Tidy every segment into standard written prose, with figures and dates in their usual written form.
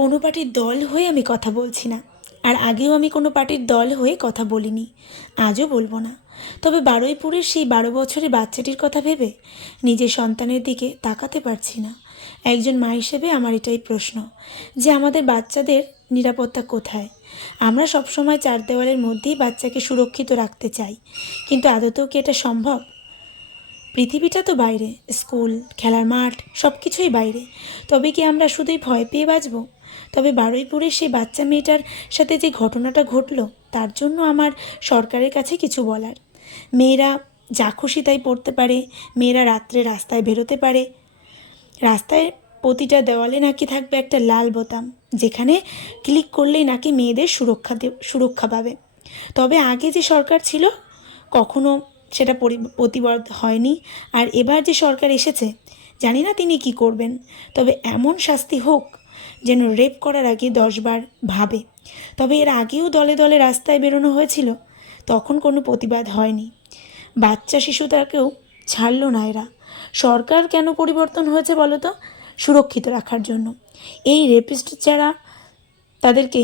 কোনো পার্টির দল হয়ে আমি কথা বলছি না, আর আগেও আমি কোনো পার্টির দল হয়ে কথা বলিনি, আজও বলবো না। তবে বারুইপুরের সেই 12 বছরের বাচ্চাটির কথা ভেবে নিজের সন্তানের দিকে তাকাতে পারছি না। একজন মা হিসেবে আমার এটাই প্রশ্ন যে আমাদের বাচ্চাদের নিরাপত্তা কোথায়? আমরা সবসময় চার দেওয়ালের মধ্যেই বাচ্চাকে সুরক্ষিত রাখতে চাই, কিন্তু আদতেও কি এটা সম্ভব? পৃথিবীটা তো বাইরে, স্কুল, খেলার মাঠ সব কিছুই বাইরে। তবে কি আমরা শুধুই ভয় পেয়ে বাঁচব? তবে বারুইপুরের সেই বাচ্চা মেয়েটার সাথে যে ঘটনাটা ঘটলো, তার জন্য আমার সরকারের কাছে কিছু বলার। মেয়েরা যা খুশি তাই পড়তে পারে, মেয়েরা রাত্রে রাস্তায় বেরোতে পারে, রাস্তায় প্রতিটা দেওয়ালে নাকি থাকবে একটা লাল বোতাম, যেখানে ক্লিক করলেই নাকি মেয়েদের সুরক্ষা পাবে। তবে আগে যে সরকার ছিল কখনো সেটা প্রতিবাদ হয়নি, আর এবার যে সরকার এসেছে জানি না তিনি কি করবেন। তবে এমন শাস্তি হোক যেন রেপ করার আগে 10 বার ভাবে। তবে এর আগেও দলে দলে রাস্তায় বেরোনো হয়েছিল, তখন কোনো প্রতিবাদ হয়নি। বাচ্চা শিশুটাকেও ছাড়লো না এরা। সরকার কেন পরিবর্তন হয়েছে বলো তো? সুরক্ষিত রাখার জন্য। এই রেপিস্ট যারা, তাদেরকে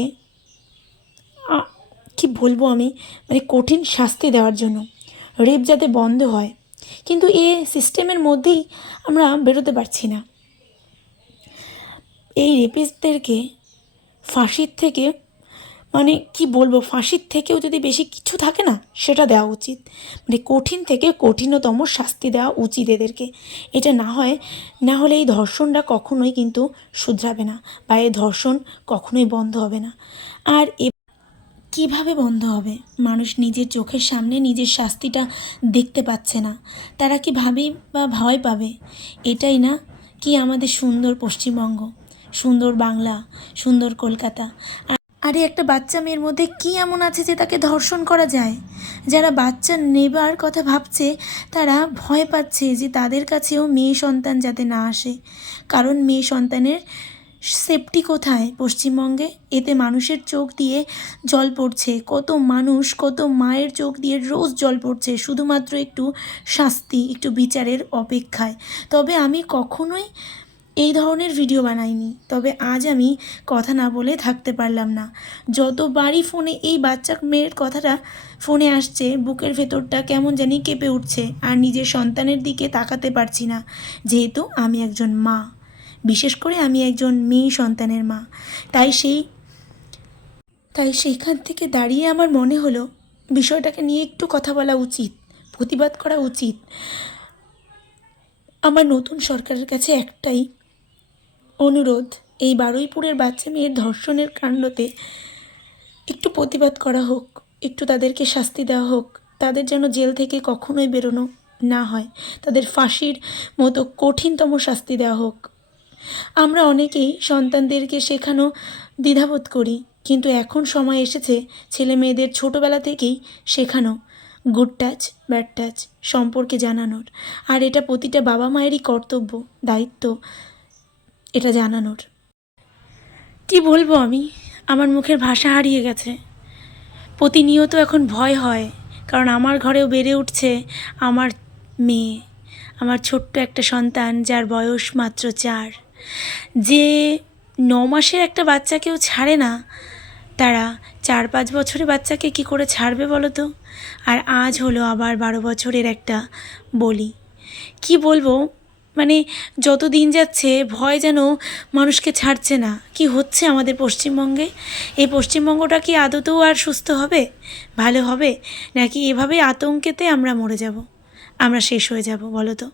কি বলবো আমি, মানে কঠিন শাস্তি দেওয়ার জন্য, রেপ যাতে বন্ধ হয়। কিন্তু এ সিস্টেমের মধ্যেই আমরা বেরোতে পারছি না। এই রেপিস্টদেরকে ফাঁসির থেকে, মানে কি বলবো, ফাঁসির থেকেও যদি বেশি কিছু থাকে না সেটা দেওয়া উচিত। মানে কঠিন থেকে কঠিনতম শাস্তি দেওয়া উচিত এদেরকে। এটা না হলে এই ধর্ষণটা কখনোই কিন্তু শুধরাবে না, বা এই ধর্ষণ কখনোই বন্ধ হবে না। আর কিভাবে বন্ধ হবে? মানুষ নিজের চোখের সামনে নিজের শাস্তিটা দেখতে পাচ্ছে না, তারা কি ভাবে বা ভয় পাবে? এটাই না কি আমাদের সুন্দর পশ্চিমবঙ্গ, সুন্দর বাংলা, সুন্দর কলকাতা? আরে একটা বাচ্চা মেয়ের মধ্যে কি এমন আছে যে তাকে ধর্ষণ করা যায়? যারা বাচ্চা নেবার কথা ভাবছে তারা ভয় পাচ্ছে যে তাদের কাছেও মেয়ে সন্তান যাতে না আসে, কারণ মেয়ে সন্তানের সেফটি কোথায় পশ্চিমবঙ্গে? এতে মানুষের চোখ দিয়ে জল পড়ছে, কত মানুষ, কত মায়ের চোখ দিয়ে রোজ জল পড়ছে শুধুমাত্র একটু শাস্তি, একটু বিচারের অপেক্ষায়। তবে আমি কখনোই এই ধরনের ভিডিও বানাইনি, তবে আজ আমি কথা না বলে থাকতে পারলাম না। যতবারই ফোনে এই বাচ্চা মেয়ের কথাটা ফোনে আসছে, বুকের ভেতরটা কেমন জানি কেঁপে উঠছে, আর নিজের সন্তানের দিকে তাকাতে পারছি না, যেহেতু আমি একজন মা, বিশেষ করে আমি একজন মেয়ে সন্তানের মা। তাই সেইখান থেকে দাঁড়িয়ে আমার মনে হলো বিষয়টাকে নিয়ে একটু কথা বলা উচিত, প্রতিবাদ করা উচিত। আমার নতুন সরকারের কাছে একটাই অনুরোধ, এই বারুইপুরের বাচ্চা মেয়ের ধর্ষণের কাণ্ডতে একটু প্রতিবাদ করা হোক, একটু তাদেরকে শাস্তি দেওয়া হোক, তাদের যেন জেল থেকে কখনোই বেরোনো না হয়, তাদের ফাঁসির মতো কঠিনতম শাস্তি দেওয়া হোক। আমরা অনেকেই সন্তানদেরকে শেখানো দ্বিধাবোধ করি, কিন্তু এখন সময় এসেছে ছেলে মেয়েদের ছোটোবেলা থেকেই শেখানো গুড টাচ ব্যাড টাচ সম্পর্কে জানানোর। আর এটা প্রতিটা বাবা মায়েরই কর্তব্য, দায়িত্ব এটা জানানোর। কি বলবো আমি, আমার মুখের ভাষা হারিয়ে গেছে। প্রতিনিয়ত এখন ভয় হয়, কারণ আমার ঘরেও বেড়ে উঠছে আমার মেয়ে, আমার ছোট্ট একটা সন্তান যার বয়স মাত্র 4। যে 9 মাসের একটা বাচ্চাকেও ছাড়ে না, তারা 4-5 বছরের বাচ্চাকে কি করে ছাড়বে বলো তো? আর আজ হলো আবার 12 বছরের একটা বলি। কি বলবো, মানে যত দিন যাচ্ছে ভয় যেন মানুষকে ছাড়ছে না। কি হচ্ছে আমাদের পশ্চিমবঙ্গে? এই পশ্চিমবঙ্গটা কি আদতেও আর সুস্থ হবে, ভালো হবে, নাকি এভাবে আতঙ্কেতে আমরা মরে যাব, আমরা শেষ হয়ে যাব বলো তো?